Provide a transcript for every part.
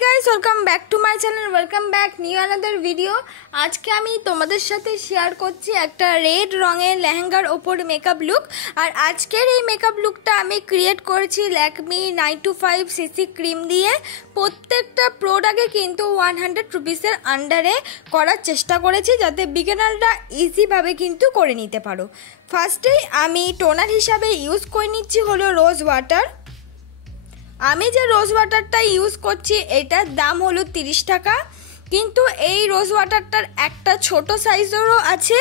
guys, welcome back to my channel. Welcome back new another video. আজকে আমি তোমাদের সাথে শেয়ার করছি একটা রেড রঙের লেহেঙ্গার উপর মেকআপ লুক। আর আজকের এই মেকআপ লুকটা আমি ক্রিয়েট করেছি ল্যাকমি 925 সিসি ক্রিম দিয়ে। প্রত্যেকটা প্রোডাক্টে কিন্তু 100 রুপিসের আন্ডারে করার চেষ্টা করেছি যাতে বিগিনাররা ইজিভাবে কিন্তু করে নিতে পারো। ফার্স্টেই আমি টোনার হিসাবে ইউজ করে নিচ্ছি হলো রোজ ওয়াটার। আমি যে রোজ ওয়াটারটা ইউজ করছি এটার দাম হলো 30 টাকা, কিন্তু এই রোজ ওয়াটারটার একটা ছোট সাইজেরও আছে,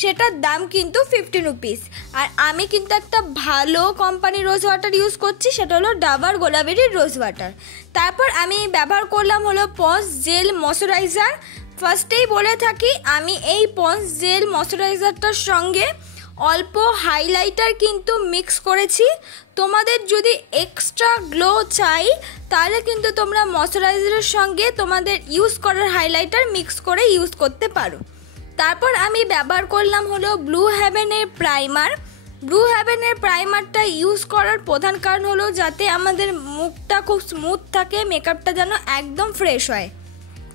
সেটার দাম কিন্তু 50 রুপিস। আর আমি কিন্তু একটা ভালো কোম্পানির রোজ ওয়াটার ইউজ করছি, সেটা হলো ডাবর গোলাবেরির রোজ ওয়াটার। তারপর আমি ব্যবহার করলাম হলো পন্স জেল ময়শ্চারাইজার। ফার্স্টেই বলে থাকি আমি এই পন্স জেল ময়শ্চারাইজারটার সঙ্গে অল্প হাইলাইটার কিন্তু মিক্স করেছি। তোমাদের যদি এক্সট্রা গ্লো চাই তাহলে কিন্তু তোমরা ময়শ্চারাইজারের সঙ্গে তোমাদের ইউজ করার হাইলাইটার মিক্স করে ইউজ করতে পারো। তারপর আমি ব্যবহার করলাম হলো ব্লু হেভেনের প্রাইমার। ব্লু হেভেনের প্রাইমারটা ইউজ করার প্রধান কারণ হলো যাতে আমাদের মুখটা খুব স্মুথ থাকে, মেকআপটা যেন একদম ফ্রেশ হয়।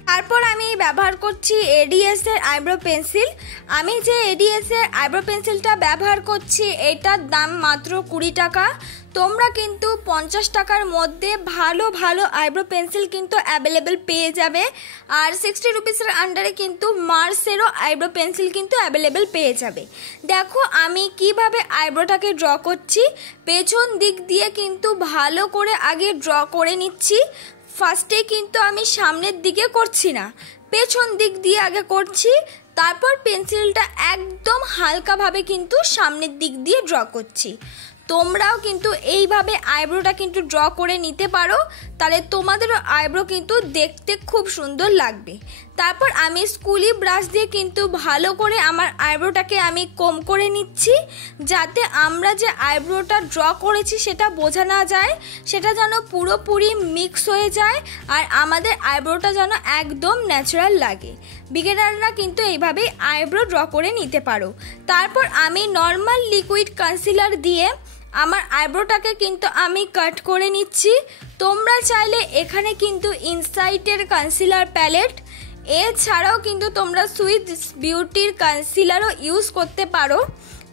তারপর আমি ব্যবহার করছি এডিএসের আইব্রো পেন্সিল। আমি যে এডিএসের আইব্রো পেন্সিলটা ব্যবহার করছি এটার দাম মাত্র 20 টাকা। তোমরা কিন্তু 50 টাকার মধ্যে ভালো ভালো আইব্রো পেন্সিল কিন্তু অ্যাভেলেবেল পেয়ে যাবে। আর 60 রুপিসের আন্ডারে কিন্তু মার্সেরও আইব্রো পেন্সিল কিন্তু অ্যাভেলেবেল পেয়ে যাবে। দেখো আমি কিভাবে আইব্রোটাকে ড্র করছি। পেছন দিক দিয়ে কিন্তু ভালো করে আগে ড্র করে নিচ্ছি। ফার্স্টে কিন্তু আমি সামনের দিকে করছি না, পেছন দিক দিয়ে আগে করছি। তারপর পেন্সিলটা একদম হালকাভাবে কিন্তু সামনের দিক দিয়ে ড্র করছি। তোমরাও কিন্তু এইভাবে আইব্রোটা কিন্তু ড্র করে নিতে পারো, তাহলে তোমাদেরও আইব্রো কিন্তু দেখতে খুব সুন্দর লাগবে। তারপর আমি স্কুলি ব্রাশ দিয়ে কিন্তু ভালো করে আমার আইব্রোটাকে আমি কম করে নিচ্ছি, যাতে আমরা যে আইব্রোটা ড্র করেছি সেটা বোঝা না যায়, সেটা যেন পুরোপুরি মিক্স হয়ে যায় আর আমাদের আইব্রোটা যেন একদম ন্যাচারাল লাগে। বিগিনাররা কিন্তু এইভাবেই আইব্রো ড্র করে নিতে পারো। তারপর আমি নর্মাল লিকুইড কনসিলার দিয়ে আমার আইব্রোটাকে কিন্তু আমি কাট করে নিচ্ছি। তোমরা চাইলে এখানে কিন্তু ইনসাইটের কনসিলার প্যালেট, এছাড়াও কিন্তু তোমরা সুইস বিউটির কনসিলারও ইউজ করতে পারো,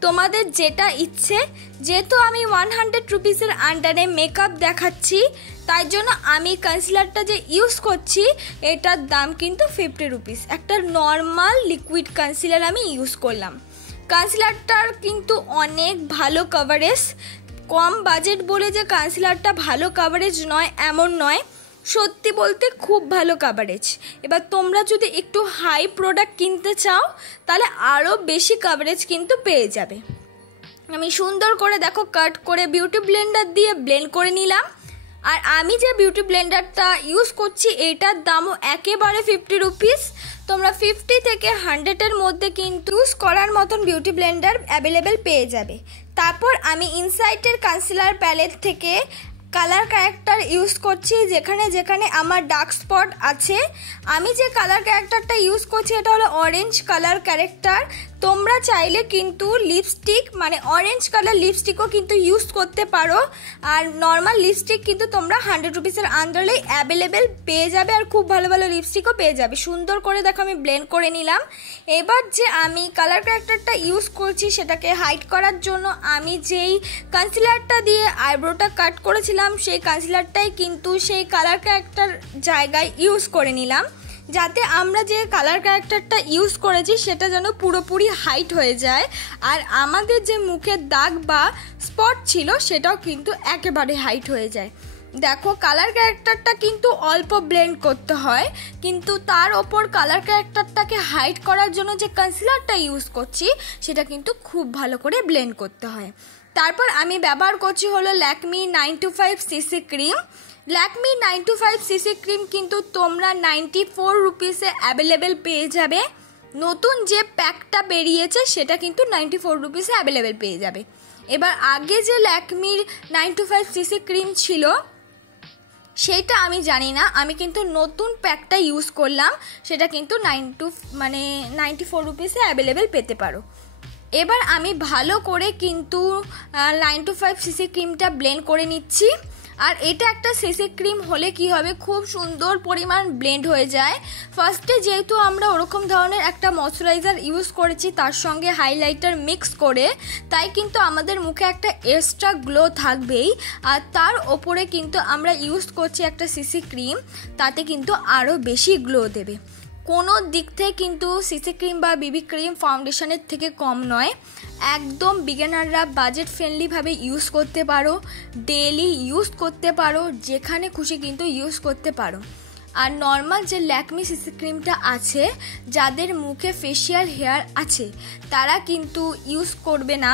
তোমাদের যেটা ইচ্ছে। যেহেতু আমি 100 রুপিসের আন্ডারে মেকআপ দেখাচ্ছি তাই জন্য আমি কনসিলারটা যে ইউজ করছি এটার দাম কিন্তু 50 রুপিস। একটা নর্মাল লিকুইড কনসিলার আমি ইউজ করলাম। কনসিলারটার কিন্তু অনেক ভালো কভারেজ। কম বাজেট বলে যে কনসিলারটা ভালো কভারেজ নয় এমন নয়, সত্যি বলতে খুব ভালো কভারেজ। এবার তোমরা যদি একটু হাই প্রোডাক্ট কিনতে চাও তাহলে আরও বেশি কভারেজ কিন্তু পেয়ে যাবে। আমি সুন্দর করে দেখো কাট করে বিউটি ব্লেন্ডার দিয়ে ব্লেন্ড করে নিলাম। আর আমি যে বিউটি ব্লেন্ডারটা ইউজ করছি এটার দামও একেবারে 50 রুপিস। তোমরা 50 থেকে 100-এর মধ্যে কিন্তু ইউজ করার মতন বিউটি ব্লেন্ডার অ্যাভেলেবেল পেয়ে যাবে। তারপর আমি ইনসাইটের কনসিলার প্যালেট থেকে কালার ক্যারেক্টার ইউজ করছি, যেখানে যেখানে আমার ডার্ক স্পট আছে। আমি যে কালার ক্যারেক্টারটা ইউজ করছি এটা হলো অরেঞ্জ কালার ক্যারেক্টার। তোমরা চাইলে কিন্তু লিপস্টিক মানে অরেঞ্জ কালার লিপস্টিকও কিন্তু ইউজ করতে পারো। আর নর্মাল লিপস্টিক কিন্তু তোমরা 100 রুপিসের আন্ডারেই অ্যাভেলেবেল পেয়ে যাবে, আর খুব ভালো ভালো লিপস্টিকও পেয়ে যাবে। সুন্দর করে দেখো আমি ব্লেন্ড করে নিলাম। এবার যে আমি কালার ক্যারেক্টারটা ইউজ করছি সেটাকে হাইড করার জন্য আমি যেই কনসিলারটা দিয়ে আইব্রোটা কাট করেছিলাম সেই কনসিলারটাই কিন্তু সেই কালার ক্যারেক্টার জায়গায় ইউজ করে নিলাম, যাতে আমরা যে কালার ক্যারেক্টারটা ইউজ করেছি সেটা যেন পুরোপুরি হাইট হয়ে যায়। আর আমাদের যে মুখের দাগ বা স্পট ছিল সেটাও কিন্তু একেবারে হাইট হয়ে যায়। দেখো কালার ক্যারেক্টারটা কিন্তু অল্প ব্লেন্ড করতে হয়, কিন্তু তার ওপর কালার ক্যারেক্টারটাকে হাইড করার জন্য যে কনসিলারটা ইউজ করছি সেটা কিন্তু খুব ভালো করে ব্লেন্ড করতে হয়। তারপর আমি ব্যবহার করছি হলো Lakme 925 CC cream. Lakme 925 CC cream কিন্তু তোমরা 94 রুপিসে অ্যাভেলেবেল পেয়ে যাবে। নতুন যে প্যাকটা বেরিয়েছে সেটা কিন্তু 94 রুপিসে অ্যাভেলেবেল পেয়ে যাবে। এবার আগে যে ল্যাকমির 925 সিসি ক্রিম ছিল সেটা আমি জানি না, আমি কিন্তু নতুন প্যাকটা ইউজ করলাম, সেটা কিন্তু 94 রুপিসে অ্যাভেলেবেল পেতে পারো। এবার আমি ভালো করে কিন্তু 925 সিসি ক্রিমটা ব্লেন্ড করে নিচ্ছি। আর এটা একটা সিসি ক্রিম হলে কি হবে, খুব সুন্দর পরিমাণ ব্লেন্ড হয়ে যায়। ফার্স্টে যেহেতু আমরা ওরকম ধরনের একটা ময়শ্চারাইজার ইউজ করেছি তার সঙ্গে হাইলাইটার মিক্স করে, তাই কিন্তু আমাদের মুখে একটা এক্সট্রা গ্লো থাকবেই। আর তার ওপরে কিন্তু আমরা ইউজ করছি একটা সিসি ক্রিম, তাতে কিন্তু আরও বেশি গ্লো দেবে। কোনো দিক থেকে কিন্তু সিসি ক্রিম বা বিবি ক্রিম ফাউন্ডেশনের থেকে কম নয়। একদম বিগিনাররা বাজেট ফ্রেন্ডলিভাবে ইউজ করতে পারো, ডেইলি ইউজ করতে পারো, যেখানে খুশি কিন্তু ইউজ করতে পারো। আর নর্মাল যে ল্যাকমি সিসি ক্রিমটা আছে, যাদের মুখে ফেশিয়াল হেয়ার আছে তারা কিন্তু ইউজ করবে না,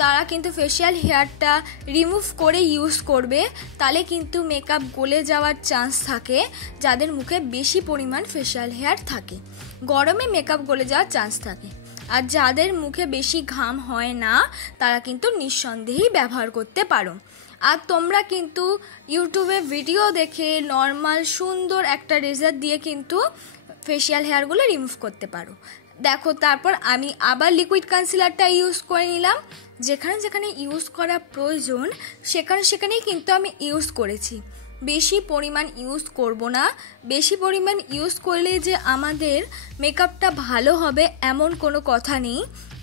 তারা কিন্তু ফেশিয়াল হেয়ারটা রিমুভ করে ইউজ করবে, তাহলে কিন্তু মেকআপ গলে যাওয়ার চান্স থাকে। যাদের মুখে বেশি পরিমাণ ফেশিয়াল হেয়ার থাকে, গরমে মেকআপ গলে যাওয়ার চান্স থাকে। আর যাদের মুখে বেশি ঘাম হয় না তারা কিন্তু নিঃসন্দেহেই ব্যবহার করতে পারো। আর তোমরা কিন্তু ইউটিউবে ভিডিও দেখে নর্মাল সুন্দর একটা রেজার দিয়ে কিন্তু ফেশিয়াল হেয়ারগুলো রিমুভ করতে পারো। দেখো, তারপর আমি আবার লিকুইড কনসিলারটা ইউজ করে নিলাম। যেখানে যেখানে ইউজ করা প্রয়োজন সেখানেই কিন্তু আমি ইউজ করেছি, বেশি পরিমাণ ইউজ করব না। বেশি পরিমাণ ইউজ করলে যে আমাদের মেকআপটা ভালো হবে এমন কোনো কথা নেই,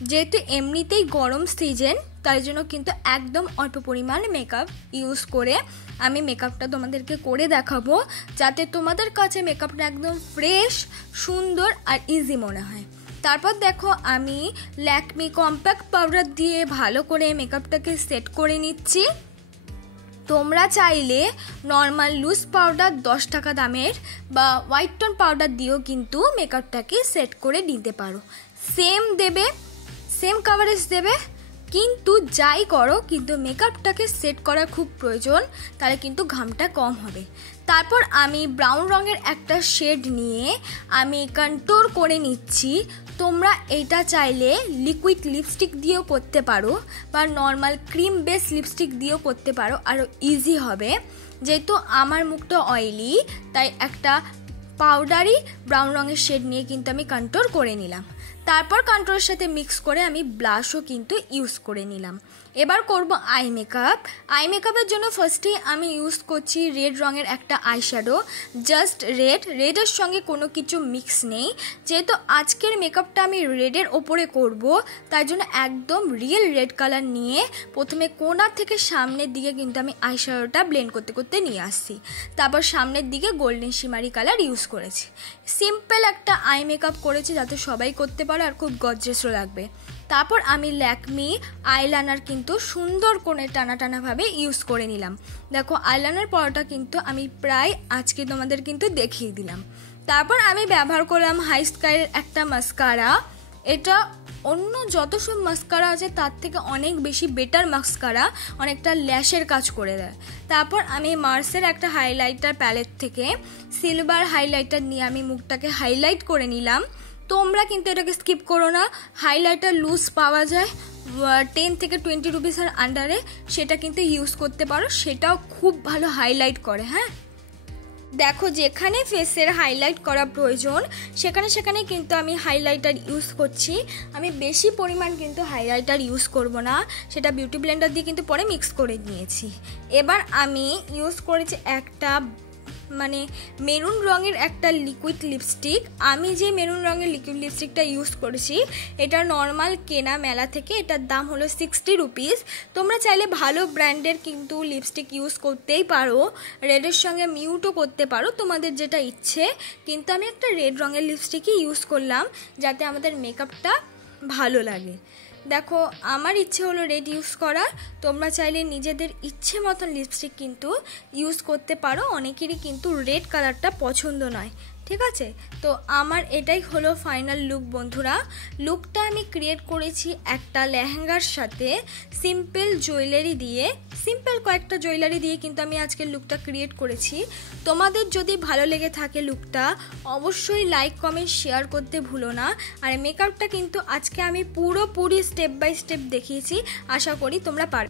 যেহেতু এমনিতেই গরম সিজন, তাই জন্য কিন্তু একদম অল্প পরিমাণ মেকআপ ইউজ করে আমি মেকআপটা তোমাদেরকে করে দেখাবো, যাতে তোমাদের কাছে মেকআপটা একদম ফ্রেশ, সুন্দর আর ইজি মনে হয়। তারপর দেখো, আমি ল্যাকমি কম্প্যাক্ট পাউডার দিয়ে ভালো করে মেকআপটাকে সেট করে নিচ্ছি। তোমরা চাইলে নর্মাল লুজ পাউডার 10 টাকা দামের বা হোয়াইট টোন পাউডার দিয়েও কিন্তু মেকআপটাকে সেট করে নিতে পারো। সেম দেবে, সেম কাভারেজ দেবে, কিন্তু যাই করো কিন্তু মেকআপটাকে সেট করা খুব প্রয়োজন, তাহলে কিন্তু ঘামটা কম হবে। তারপর আমি ব্রাউন রঙের একটা শেড নিয়ে আমি কন্ট্যুর করে নিচ্ছি। তোমরা এইটা চাইলে লিকুইড লিপস্টিক দিয়েও করতে পারো বা নর্মাল ক্রিম বেস লিপস্টিক দিয়েও করতে পারো, আরও ইজি হবে। যেহেতু আমার মুখটা অয়েলি, তাই একটা পাউডারি ব্রাউন রঙের শেড নিয়ে কিন্তু আমি কন্ট্যুর করে নিলাম। তারপর কন্ট্যুরের সাথে মিক্স করে আমি ব্লাশও কিন্তু ইউজ করে নিলাম। এবার করব আই মেকআপ। আই মেকআপের জন্য ফার্স্টেই আমি ইউজ করছি রেড রঙের একটা আইশ্যাডো, জাস্ট রেডের সঙ্গে কোনো কিছু মিক্স নেই। যেহেতু আজকের মেকআপটা আমি রেডের ওপরে করব, তাই জন্য একদম রিয়েল রেড কালার নিয়ে প্রথমে কোণা থেকে সামনের দিকে কিন্তু আমি আইশ্যাডোটা ব্লেন্ড করতে করতে নিয়ে আসছি। তারপর সামনের দিকে গোল্ডেন শিমারি কালার ইউজ করেছি। সিম্পল একটা আই মেকআপ করেছি, যাতে সবাই করতে পারে আর খুব গর্জিয়াসও লাগবে। তারপর আমি ল্যাকমি আইলাইনার কিন্তু সুন্দর করে টানা টানাভাবে ইউজ করে নিলাম। দেখো, আইলাইনার পরাটা কিন্তু আমি প্রায় আজকে তোমাদের কিন্তু দেখিয়ে দিলাম। তারপর আমি ব্যবহার করলাম হাই স্কাইয়ের একটা মাস্কারা। এটা অন্য যত সব মাস্কারা আছে তার থেকে অনেক বেশি বেটার মাস্কারা, অনেকটা ল্যাশের কাজ করে দেয়। তারপর আমি মার্সের একটা হাইলাইটার প্যালেট থেকে সিলভার হাইলাইটার নিয়ে আমি মুখটাকে হাইলাইট করে নিলাম। তোমরা কিন্তু এটাকে স্কিপ করো না, হাইলাইটার লুজ পাওয়া যায় 10 থেকে 20 রুপিসের আন্ডারে, সেটা কিন্তু ইউজ করতে পারো, সেটাও খুব ভালো হাইলাইট করে। হ্যাঁ, দেখো, যেখানে ফেসের হাইলাইট করা প্রয়োজন সেখানে কিন্তু আমি হাইলাইটার ইউজ করছি। আমি বেশি পরিমাণ কিন্তু হাইলাইটার ইউজ করব না, সেটা বিউটি ব্লেন্ডার দিয়ে কিন্তু পরে মিক্স করে নিয়েছি। এবার আমি ইউজ করেছি একটা মেরুন রঙের একটা লিকুইড লিপস্টিক। আমি যে মেরুন রঙের লিকুইড লিপস্টিকটা ইউজ করেছি এটা নর্মাল কেনা মেলা থেকে, এটার দাম হলো 60 রুপিস। তোমরা চাইলে ভালো ব্র্যান্ডের কিন্তু লিপস্টিক ইউজ করতেই পারো, রেডের সঙ্গে মিউটও করতে পারো, তোমাদের যেটা ইচ্ছে। কিন্তু আমি একটা রেড রঙের লিপস্টিকই ইউজ করলাম, যাতে আমাদের মেকআপটা ভালো লাগে। দেখো, আমার ইচ্ছে হলো রেড ইউজ করার, তোমরা চাইলে নিজেদের ইচ্ছে মতন লিপস্টিক কিন্তু ইউজ করতে পারো। অনেকেরই কিন্তু রেড কালারটা পছন্দ নয়, ঠিক আছে? তো আমার এটাই হলো ফাইনাল লুক বন্ধুরা। লুকটা আমি ক্রিয়েট করেছি একটা লেহেঙ্গার সাথে সিম্পল জুয়েলারি দিয়ে, সিম্পল কয়েকটা জুয়েলারি দিয়ে কিন্তু আমি আজকের লুকটা ক্রিয়েট করেছি। তোমাদের যদি ভালো লেগে থাকে লুকটা, অবশ্যই লাইক কমেন্ট শেয়ার করতে ভুলো না। আর মেকআপটা কিন্তু আজকে আমি পুরোপুরি স্টেপ বাই স্টেপ দেখিয়েছি, আশা করি তোমরা পারবে।